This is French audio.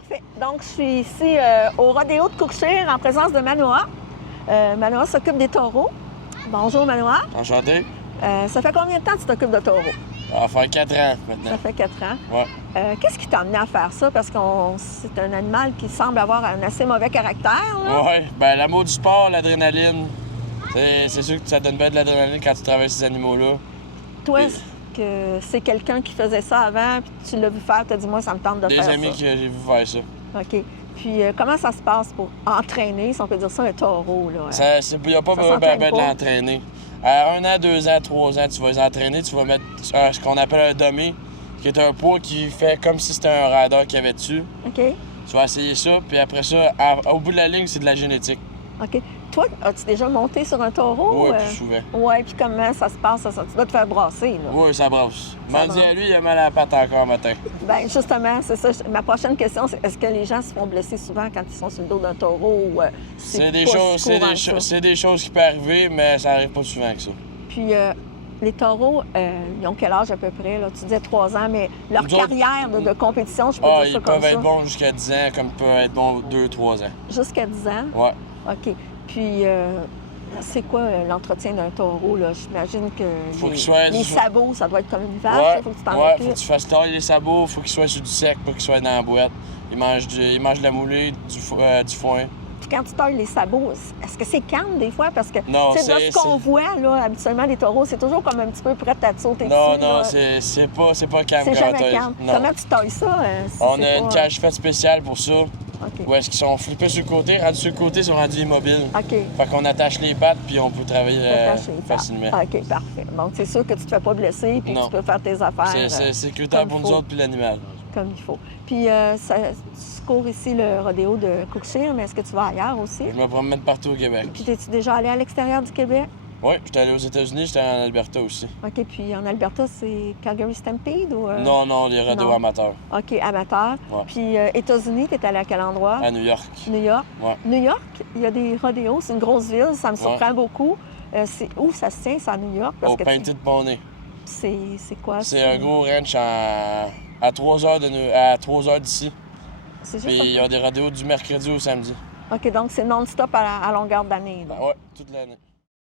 Parfait. Donc, je suis ici au rodéo de Courchire en présence de Manoa. Manoa s'occupe des taureaux. Bonjour, Manoa. Enchanté. Ça fait combien de temps que tu t'occupes de taureaux? Ça va faire 4 ans maintenant. Ça fait 4 ans. Ouais. Qu'est-ce qui t'a amené à faire ça? Parce que c'est un animal qui semble avoir un assez mauvais caractère. Là. Ouais, ben l'amour du sport, l'adrénaline. C'est sûr que ça donne bien de l'adrénaline quand tu travailles ces animaux-là. Toi, Et- est-ce que c'est quelqu'un qui faisait ça avant, puis tu l'as vu faire, tu as dit, moi, ça me tente de Des faire ça. amis que j'ai vu faire ça. OK. Puis, comment ça se passe pour entraîner, si on peut dire ça, un taureau? Là? Il n'y a pas Ça besoin s'entraîne de pas? l'entraîner. À 1 an, 2 ans, 3 ans, tu vas les entraîner, tu vas mettre ce qu'on appelle un dummy, qui est un poids qui fait comme si c'était un radar qu'il y avait dessus. OK. Tu vas essayer ça, puis après ça, au bout de la ligne, c'est de la génétique. OK. Toi, as-tu déjà monté sur un taureau? Oui, plus souvent. Oui, puis comment ça se passe? Tu dois te faire brasser, là. Oui, ça brasse. Ça M'en dit à brasse. lui, il a mal à la patte encore matin. Bien, justement, c'est ça. Ma prochaine question, c'est est-ce que les gens se font blesser souvent quand ils sont sur le dos d'un taureau ou C'est des pas choses, si courant que ça? c'est des choses qui peuvent arriver, mais ça arrive pas souvent que ça. Puis, les taureaux, ils ont quel âge à peu près? Là? Tu disais 3 ans, mais leur Nous autres- carrière de compétition, je peux Ah, dire ça ils comme peuvent ça. être bons jusqu'à 10 ans, comme ils peuvent être bons 2-3 ans. Jusqu'à 10 ans? Ouais. OK. Puis, c'est quoi l'entretien d'un taureau? Là? J'imagine que Faut qu'il soit- les sabots, ça doit être comme une vache. Ouais, Il faut que tu t'en ouais, occupes. faut que tu fasses tailler les sabots, faut qu'ils soient sur du sec, pas qu'ils soient dans la boîte. Ils mangent de la moulée, du foin. Puis quand tu tailles les sabots, est-ce que c'est calme des fois? Parce que, Non, tu sais, de c'est- ce qu'on voit, là, habituellement, les taureaux, c'est toujours comme un petit peu prêt à te sauter Non, dessus. non, là. c'est pas calme C'est quand jamais t'as- calme. Non. Comment tu tailles ça? Si On c'est a une pas- cage faite spéciale pour ça, OK. où est-ce qu'ils sont flippés sur le côté, rendus sur le côté, ils sont rendus immobiles. OK. Fait qu'on attache les pattes, puis on peut travailler Attache les pattes. facilement. OK, parfait. Donc, c'est sûr que tu te fais pas blesser, puis Non. tu peux faire tes affaires C'est sécuritaire comme pour il nous faut. autres puis l'animal. Comme il faut. Puis, tu cours ici le rodéo de Courchire, mais est-ce que tu vas ailleurs aussi? Je me promène partout au Québec. Puis, es-tu déjà allé à l'extérieur du Québec? Oui, j'étais allé aux États-Unis, j'étais allé en Alberta aussi. OK, puis en Alberta, c'est Calgary Stampede ou... Non, non, les rodéos non. amateurs. OK, amateur. Ouais. Puis, États-Unis, t'es allé à quel endroit? À New York. New York. Ouais. New York, il y a des rodéos, c'est une grosse ville, ça me surprend Ouais. beaucoup. C'est où ça se tient, c'est à New York? Parce Au que Painted Pony. c'est quoi? C'est un gros ranch à 3 heures à 3 heures d'ici. C'est juste Puis il y a des rodéos du mercredi au samedi. OK, donc c'est non-stop à longueur d'année. là. Ouais, toute l'année.